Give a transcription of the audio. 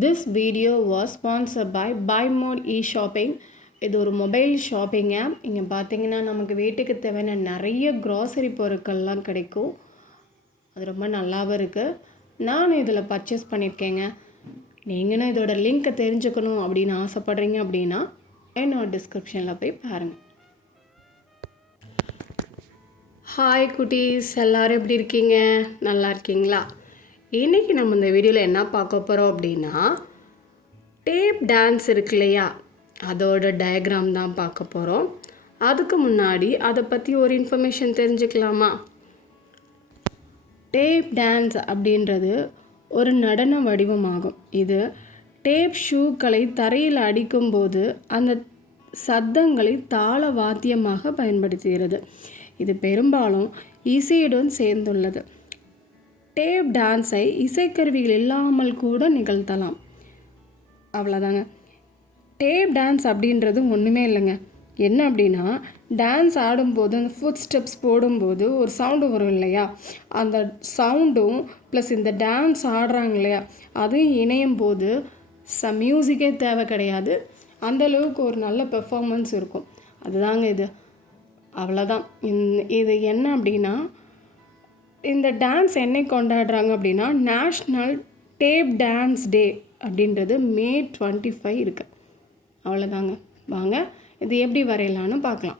This video was sponsored by Buy More e-shopping. இது ஒரு mobile shopping app. இங்கே பார்த்தீங்கன்னா நமக்கு வீட்டுக்கு தேவையான நிறைய க்ராசரி பொருட்கள்லாம் கிடைக்கும். அது ரொம்ப நல்லாவும் இருக்குது. நானும் இதில் பர்ச்சேஸ் பண்ணியிருக்கேங்க. நீங்களும் இதோட லிங்க்கை தெரிஞ்சுக்கணும் அப்படின்னு ஆசைப்பட்றீங்க அப்படின்னா என்னோட டிஸ்கிரிப்ஷனில் போய் பாருங்கள். ஹாய் குட்டீஸ், எல்லோரும் எப்படி இருக்கீங்க? நல்லா இருக்கீங்களா? இன்றைக்கி நம்ம இந்த வீடியோவில் என்ன பார்க்க போகிறோம் அப்படின்னா, டேப் டான்ஸ் இருக்கு இல்லையா, அதோட டயக்ராம் தான் பார்க்க போகிறோம். அதுக்கு முன்னாடி அதை பற்றி ஒரு இன்ஃபர்மேஷன் தெரிஞ்சுக்கலாமா? டேப் டான்ஸ் அப்படின்றது ஒரு நடன வடிவமாகும். இது டேப் ஷூக்களை தரையில் அடிக்கும்போது அந்த சத்தங்களை தாள வாத்தியமாக பயன்படுத்துகிறது. இது பெரும்பாலும் இசையுடன் சேர்ந்துள்ளது. டேப் டான்ஸை இசைக்கருவிகள் இல்லாமல் கூட நிகழ்த்தலாம். அவ்வளோதாங்க. டேப் டான்ஸ் அப்படின்றது ஒன்றுமே இல்லைங்க. என்ன அப்படின்னா, டான்ஸ் ஆடும்போது அந்த ஃபுட் ஸ்டெப்ஸ் போடும்போது ஒரு சவுண்டு வரும் இல்லையா, அந்த சவுண்டும் ப்ளஸ் இந்த டான்ஸ் ஆடுறாங்க இல்லையா, அதுவும் இணையும் போது மியூசிக்கே தேவை கிடையாது. அந்தளவுக்கு ஒரு நல்ல பெர்ஃபார்மன்ஸ் இருக்கும். அதுதாங்க இது. அவ்வளோதான். இது என்ன அப்படின்னா, இந்த டான்ஸ் என்னைக்கு கொண்டாடுறாங்க அப்படின்னா, நேஷ்னல் டேப் டான்ஸ் டே அப்படின்றது May 25 இருக்குது. அவ்வளோதாங்க. வாங்க இது எப்படி வரையலான்னு பார்க்கலாம்.